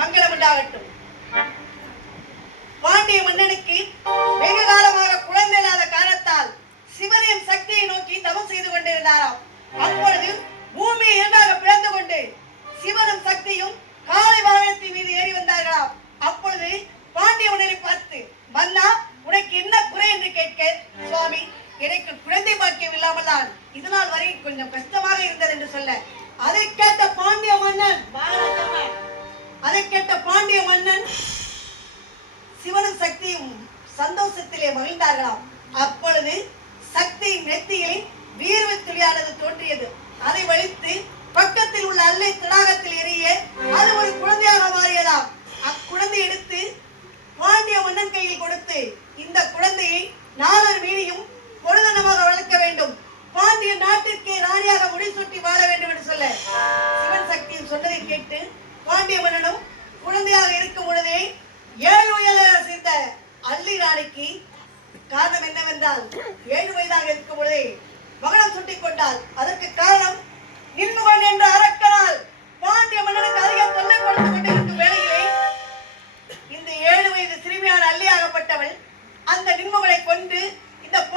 மங்களம் உண்டாகட்டும். பாண்டிய மன்னனுக்கு வெகு காலமாக குழந்தை இல்லாத காரணத்தால் சிவனின் சக்தியை நோக்கி தவம் செய்து கொண்டிருந்தாராம். அப்பொழுது பூமி இரண்டாக பிளந்து கொண்டு சிவனும் சக்தியும் காலை வாகனத்தின் மீது ஏறி வந்தார்களாம். அப்பொழுது பாண்டிய மன்னனை பார்த்து, மன்னா உனக்கு என்ன குறை என்று கேட்க, சுவாமி எனக்கு குழந்தை பாக்கியம் இல்லாமல் தான் இதனால் வரை கொஞ்சம் கஷ்டமாக இருந்தது என்று சொல்ல, அதை கேட்ட பாண்டிய மன்னன் சிவனும் சக்தியும் சந்தோஷத்திலே மகிழ்ந்தார்களாம். அப்பொழுது சக்தியின் நெத்தியில் வீர்வை துளியானது தோன்றியது. அதை வலித்து பக்கத்தில் உள்ள அல்லை தடாகத்தில் எறிய அது ஒரு குழந்தையாக மாறியதாம். அக்குழந்தை எடுத்து பாண்டிய மன்னன் கையில் கொடுத்து, இந்த குழந்தையை நாளொரு வீதியும் பொழுதனமாக வளர்க்க வேண்டும், பாண்டிய நாட்டிற்கே ராணியாக முடிசூட்டி வாழ வேண்டும் என்று சொல்ல, சிவன் சக்தியும் சொன்னதை கேட்டு பாண்டிய மன்னனும் குழந்தையாக இருக்கும் பொழுதே 7 வயதாக சேர்ந்த அல்லி ராணிக்கு காரணம் என்னவென்றால் 7 வயதாக இருக்கும் பொழுதே மகனம் சுட்டிக் கொண்டால் அதற்கு